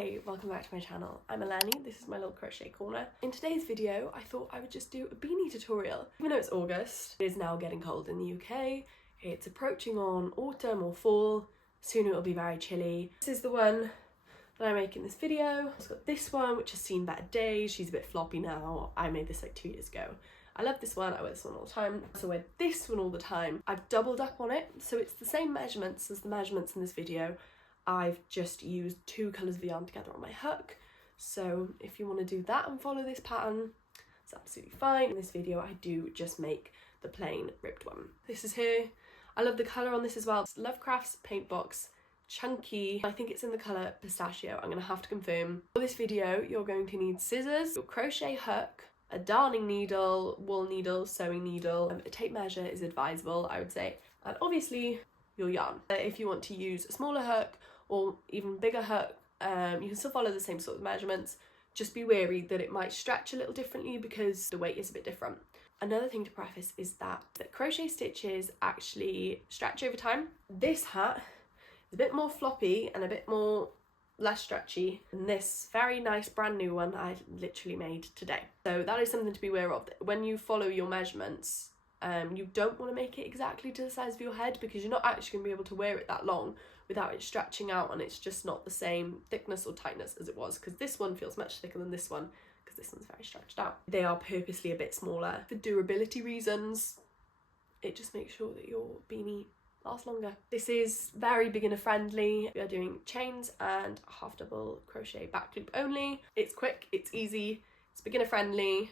Hey, welcome back to my channel. I'm Eleni, this is my little crochet corner. In today's video, I thought I would just do a beanie tutorial. Even though it's August, it is now getting cold in the UK. It's approaching on autumn or fall. Soon it will be very chilly. This is the one that I make in this video. I've got this one, which has seen better days. She's a bit floppy now. I made this like 2 years ago. I love this one, I wear this one all the time. So I wear this one all the time. I've doubled up on it, so it's the same measurements as the measurements in this video. I've just used 2 colours of yarn together on my hook. So if you want to do that and follow this pattern, it's absolutely fine. In this video, I do just make the plain ribbed one. This is here. I love the colour on this as well. It's Lovecraft's Paint Box Chunky. I think it's in the colour Pistachio. I'm going to have to confirm. For this video, you're going to need scissors, your crochet hook, a darning needle, wool needle, sewing needle. A tape measure is advisable, I would say. And obviously, your yarn. If you want to use a smaller hook or even bigger hook, you can still follow the same sort of measurements. Just be wary that it might stretch a little differently because the weight is a bit different. Another thing to preface is that the crochet stitches actually stretch over time. This hat is a bit more floppy and a bit more less stretchy than this very nice brand new one I literally made today. So that is something to be aware of. When you follow your measurements, you don't want to make it exactly to the size of your head because you're not actually going to be able to wear it that long without it stretching out, and it's just not the same thickness or tightness as it was, because this one feels much thicker than this one because this one's very stretched out. They are purposely a bit smaller for durability reasons. It just makes sure that your beanie lasts longer. This is very beginner friendly. We are doing chains and half double crochet back loop only. It's quick, it's easy, it's beginner friendly.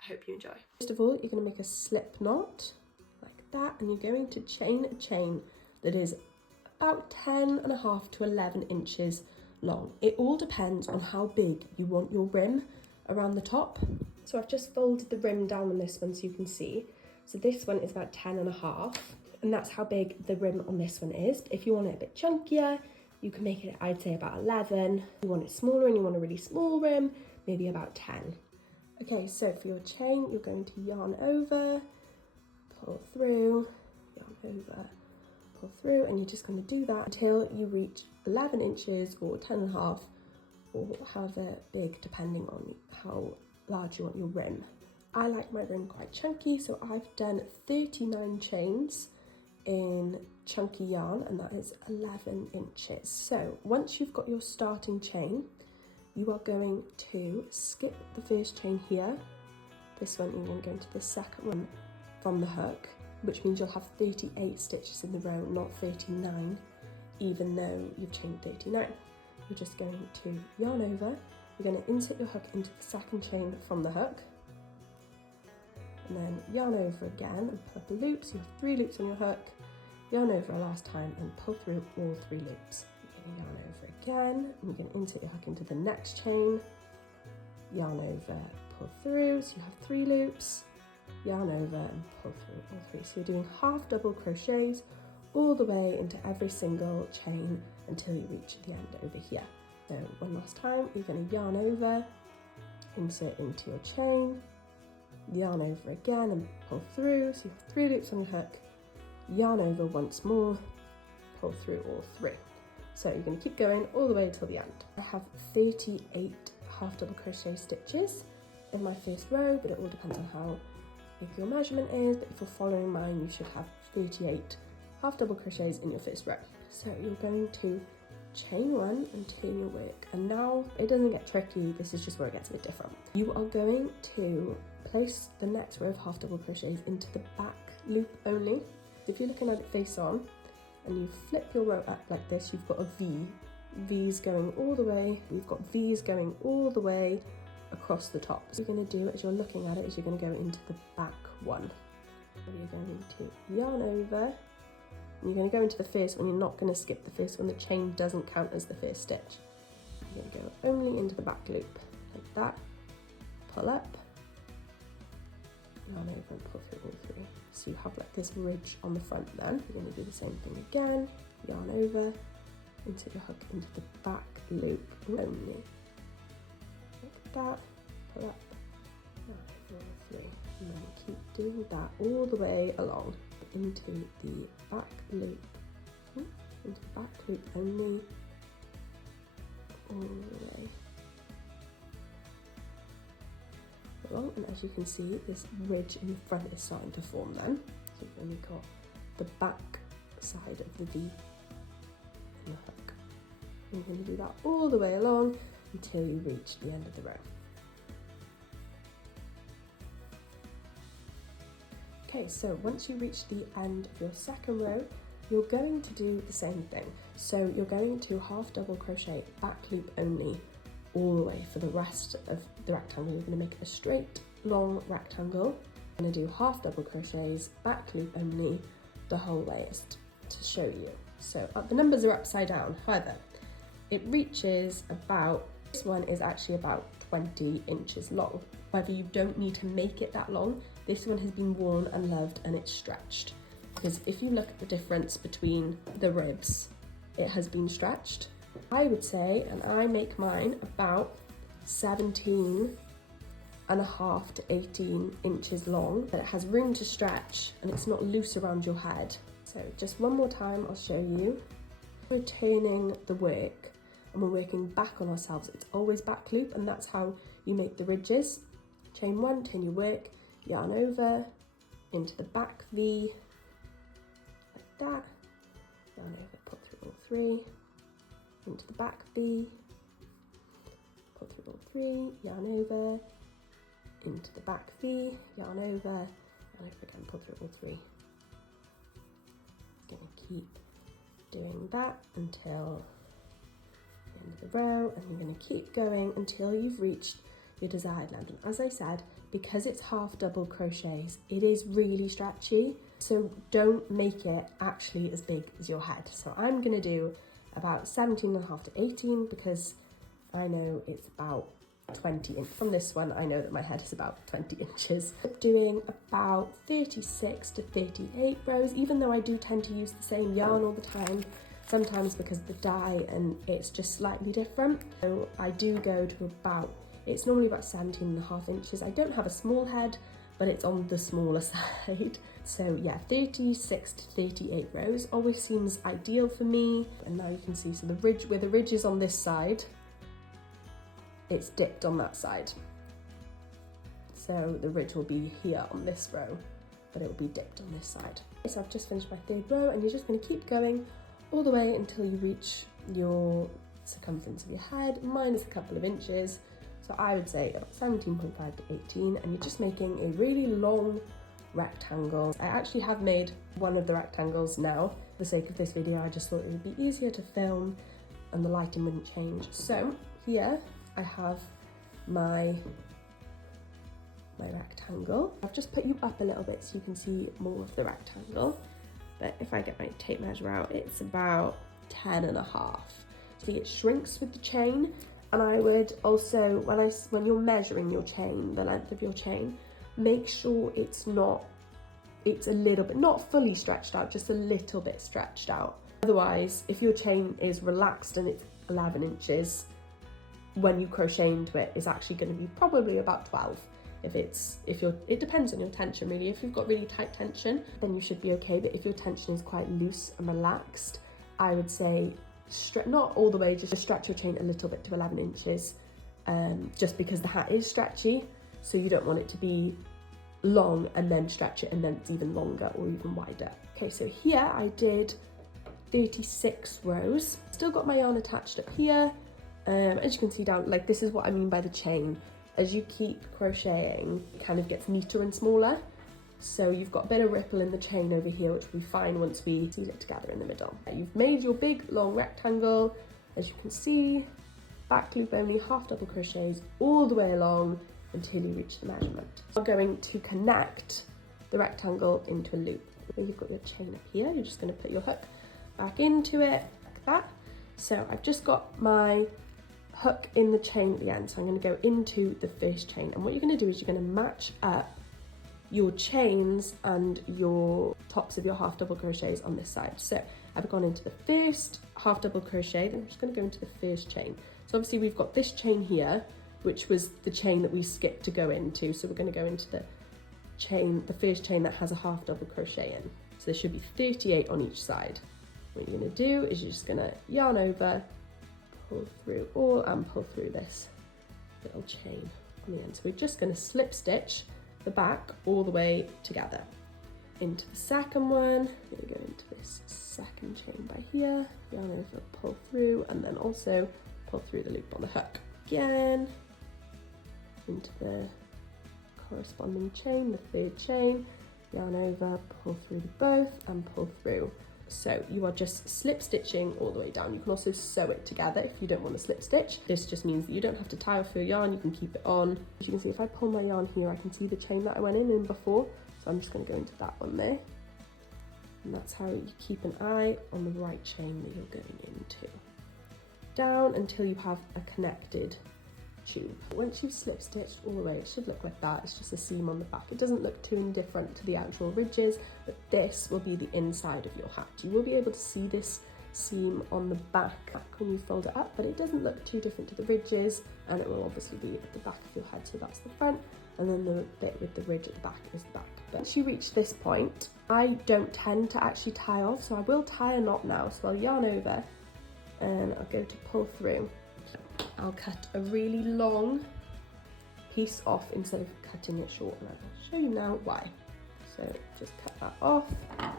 I hope you enjoy. First of all, you're going to make a slip knot like that, and you're going to chain a chain that is about 10.5 to 11 inches long. It all depends on how big you want your rim around the top. So I've just folded the rim down on this one so you can see. So this one is about 10.5, and that's how big the rim on this one is. If you want it a bit chunkier, you can make it, I'd say, about 11. If you want it smaller and you want a really small rim, maybe about 10. Okay, so for your chain, you're going to yarn over, pull through, yarn over, pull through, and you're just going to do that until you reach 11 inches or 10.5, or however big, depending on how large you want your rim. I like my rim quite chunky, so I've done 39 chains in chunky yarn, and that is 11 inches. So once you've got your starting chain, you are going to skip the first chain here. This one, you're going to go into the second one from the hook, which means you'll have 38 stitches in the row, not 39, even though you've chained 39. You're just going to yarn over, you're going to insert your hook into the second chain from the hook, and then yarn over again and pull up a loop, so you have 3 loops on your hook, yarn over a last time and pull through all 3 loops. Yarn over again, and you're going to insert your hook into the next chain, yarn over, pull through, so you have 3 loops, yarn over and pull through all 3. So you're doing half double crochets all the way into every single chain until you reach the end over here. So one last time, you're going to yarn over, insert into your chain, yarn over again and pull through, so you have 3 loops on your hook, yarn over once more, pull through all 3. So you're going to keep going all the way till the end. I have 38 half double crochet stitches in my first row, but it all depends on how big your measurement is. But if you're following mine, you should have 38 half double crochets in your first row. So you're going to chain 1 and turn your work. And now it doesn't get tricky, this is just where it gets a bit different. You are going to place the next row of half double crochets into the back loop only. If you're looking at it face on, and you flip your row up like this, you've got a V. V's going all the way. We've got V's going all the way across the top. So what you're going to do as you're looking at it is you're going to go into the back one. And you're going to yarn over. And you're going to go into the first one. You're not going to skip the first one. The chain doesn't count as the first stitch. You're going to go only into the back loop like that. Pull up. Yarn over and pull through all 3. So you have like this ridge on the front then. You're going to do the same thing again. Yarn over, insert your hook into the back loop only. Like that, pull up, yarn over all 3. And then keep doing that all the way along into the back loop. Into the back loop only. as you can see, this ridge in the front is starting to form then. So we've only got the back side of the V in the hook. And you're going to do that all the way along until you reach the end of the row. Okay, so once you reach the end of your second row, you're going to do the same thing. So you're going to half double crochet back loop only all the way for the rest of the rectangle. You're going to make a straight long rectangle. I'm going to do half double crochets back loop only the whole way to show you. So the numbers are upside down, however, it reaches about, this one is actually about 20 inches long. However, you don't need to make it that long. This one has been worn and loved and it's stretched. Because if you look at the difference between the ribs, it has been stretched. I would say, and I make mine about 17 and a half to 18 inches long, but it has room to stretch and it's not loose around your head. So just one more time, I'll show you. We're turning the work and we're working back on ourselves. It's always back loop, and that's how you make the ridges. Chain one, turn your work, yarn over into the back V, like that, yarn over, pull through all three, into the back V, pull through all three, yarn over, into the back V, yarn over again, pull through all three. Just gonna keep doing that until the end of the row, and you're gonna keep going until you've reached your desired length. And as I said, because it's half double crochets, it is really stretchy, so don't make it actually as big as your head. So I'm gonna do about 17 and a half to 18 because I know it's about 20 inches. From this one, I know that my head is about 20 inches. I'm doing about 36 to 38 rows, even though I do tend to use the same yarn all the time, sometimes because of the dye and it's just slightly different. So I do go to about, it's normally about 17 and a half inches. I don't have a small head, but it's on the smaller side. So yeah, 36 to 38 rows always seems ideal for me. And now you can see, so the ridge, where the ridge is on this side, it's dipped on that side. So the ridge will be here on this row, but it will be dipped on this side. So I've just finished my third row, and you're just going to keep going all the way until you reach your circumference of your head, minus a couple of inches. So I would say about 17.5 to 18, and you're just making a really long rectangle. I actually have made one of the rectangles now. For the sake of this video, I just thought it would be easier to film and the lighting wouldn't change. So here I have my rectangle. I've just put you up a little bit so you can see more of the rectangle. But if I get my tape measure out, it's about 10 and a half. See, it shrinks with the chain. And I would also, when you're measuring your chain, the length of your chain, make sure it's a little bit, not fully stretched out, just a little bit stretched out. Otherwise, if your chain is relaxed and it's 11 inches, when you crochet into it, it's actually going to be probably about 12. It depends on your tension really. If you've got really tight tension, then you should be okay. But if your tension is quite loose and relaxed, I would say not all the way, just stretch your chain a little bit to 11 inches, just because the hat is stretchy, so you don't want it to be long and then stretch it and then it's even longer or even wider. Okay, so here I did 36 rows. Still got my yarn attached up here. As you can see down, like this is what I mean by the chain. As you keep crocheting, it kind of gets neater and smaller. So you've got a bit of ripple in the chain over here, which will be fine once we seal it together in the middle. You've made your big long rectangle, as you can see, back loop only, half double crochets all the way along until you reach the measurement. You're going to connect the rectangle into a loop. Where you've got your chain up here, you're just going to put your hook back into it like that. So I've just got my hook in the chain at the end, so I'm going to go into the first chain, and what you're going to do is you're going to match up your chains and your tops of your half double crochets on this side. So I've gone into the first half double crochet, then I'm just going to go into the first chain. So obviously we've got this chain here, which was the chain that we skipped to go into, so we're going to go into the first chain that has a half double crochet in. So there should be 38 on each side. What you're going to do is you're just going to yarn over, pull through all, and pull through this little chain. on the end. So we're just going to slip stitch the back all the way together. Into the second one, we're going to go into this second chain by here, yarn over, pull through, and then also pull through the loop on the hook. Again, into the corresponding chain, the third chain, yarn over, pull through the both, and pull through. So you are just slip stitching all the way down. You can also sew it together if you don't want to slip stitch. This just means that you don't have to tie off your yarn, you can keep it on. As you can see, if I pull my yarn here, I can see the chain that I went in before. So I'm just going to go into that one there. And that's how you keep an eye on the right chain that you're going into. Down until you have a connected tube. Once you've slip stitched all the way, it should look like that. It's just a seam on the back. It doesn't look too indifferent to the actual ridges, but this will be the inside of your hat. You will be able to see this seam on the back when you fold it up, but it doesn't look too different to the ridges, and it will obviously be at the back of your head. So that's the front, and then the bit with the ridge at the back is the back. But once you reach this point, I don't tend to actually tie off, so I will tie a knot now. So I'll yarn over and I'll go to pull through. I'll cut a really long piece off instead of cutting it short, and I'll show you now why. So just cut that off and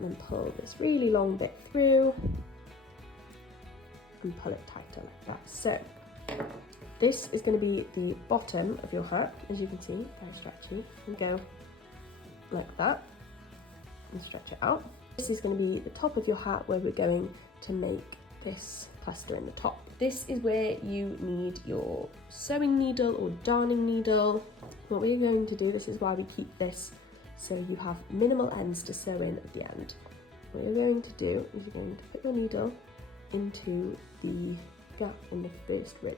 then pull this really long bit through and pull it tighter like that. So this is going to be the bottom of your hat, as you can see, very stretchy, and go like that and stretch it out. This is going to be the top of your hat where we're going to make this plaster in the top. This is where you need your sewing needle or darning needle. What we're going to do, this is why we keep this so you have minimal ends to sew in at the end. What you're going to do is you're going to put your needle into the gap in the first ridge.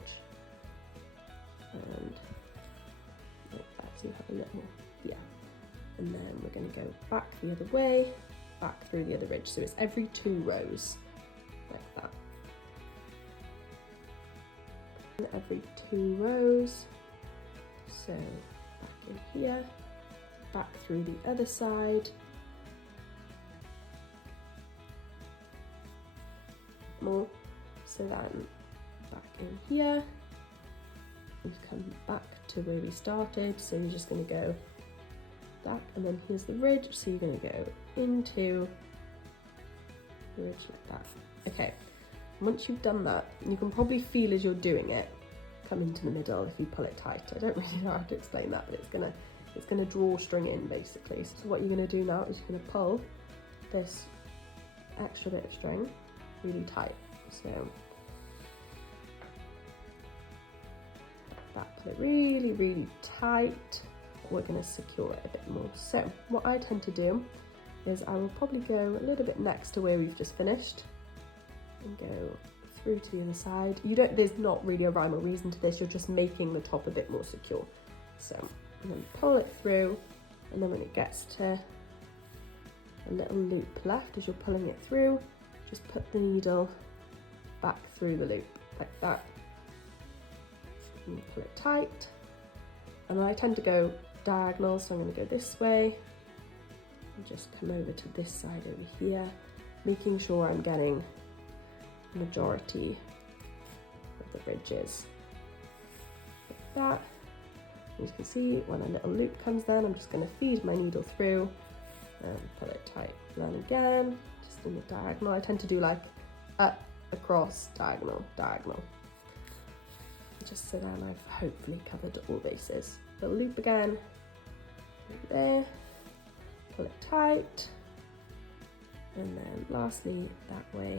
And like that, so you have a little, yeah. And then we're going to go back the other way, back through the other ridge. So it's every 2 rows, like that. And every 2 rows. So back in here, back through the other side. More. So then back in here. We've come back to where we started, so you're just going to go back, and then here's the ridge, so you're going to go into the ridge like that. Okay, once you've done that, you can probably feel as you're doing it, come into the middle if you pull it tight. I don't really know how to explain that, but it's gonna draw string in basically. So what you're going to do now is you're going to pull this extra bit of string really tight. So that, pull it really, really tight. We're going to secure it a bit more. So what I tend to do is I will probably go a little bit next to where we've just finished and go through to the other side. There's not really a rhyme or reason to this, you're just making the top a bit more secure. So and then pull it through, and then when it gets to a little loop left as you're pulling it through, just put the needle back through the loop like that. And pull it tight, and I tend to go diagonal, so I'm going to go this way and just come over to this side over here, making sure I'm getting the majority of the ridges like that. As you can see, when a little loop comes down, I'm just going to feed my needle through and pull it tight. And then again, just in the diagonal, I tend to do like up, across, diagonal, diagonal. Just so then I've hopefully covered all bases. Little loop again, there, pull it tight, and then lastly that way.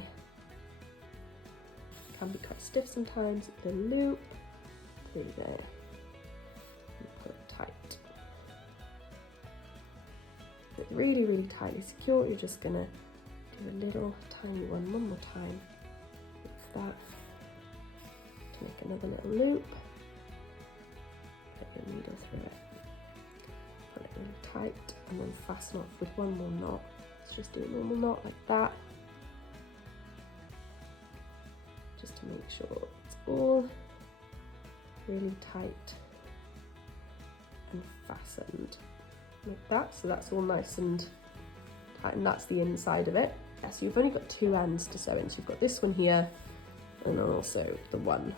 Can be quite stiff sometimes, the loop through there, and pull it tight. It's really, really tightly secure. You're just gonna do a little tiny one more time with that. Make another little loop, put your needle through it, pull it really tight, and then fasten off with one more knot. Let's just do a normal knot like that, just to make sure it's all really tight and fastened like that. So that's all nice and tight, and that's the inside of it. Yeah, so you've only got 2 ends to sew in. So you've got this one here, and then also the one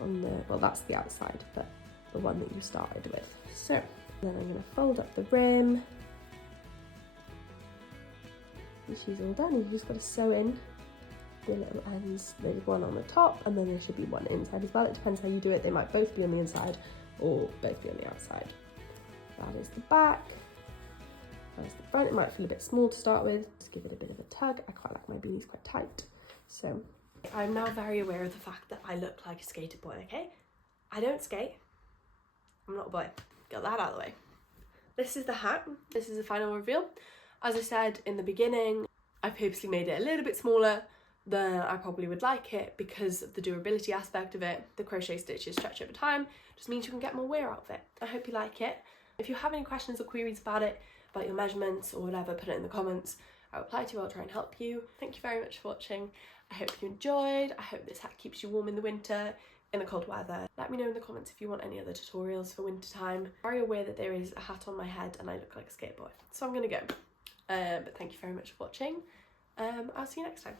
on the, well, that's the outside, but the one that you started with. So then I'm going to fold up the rim. And she's all done. You've just got to sew in the little ends. There's one on the top and then there should be one inside as well. It depends how you do it. They might both be on the inside or both be on the outside. That is the back. That's the front. It might feel a bit small to start with. Just give it a bit of a tug. I quite like my beanies quite tight. So I'm now very aware of the fact that I look like a skater boy, okay? I don't skate. I'm not a boy. Got that out of the way. This is the hat. This is the final reveal. As I said in the beginning, I purposely made it a little bit smaller than I probably would like it because of the durability aspect of it. The crochet stitches stretch over time, just means you can get more wear out of it. I hope you like it. If you have any questions or queries about it, about your measurements or whatever, put it in the comments. I'll reply to you, I'll try and help you. Thank you very much for watching. I hope you enjoyed. I hope this hat keeps you warm in the winter, in the cold weather. Let me know in the comments if you want any other tutorials for winter time. I'm very aware that there is a hat on my head and I look like a skateboard, so I'm gonna go. But thank you very much for watching. I'll see you next time.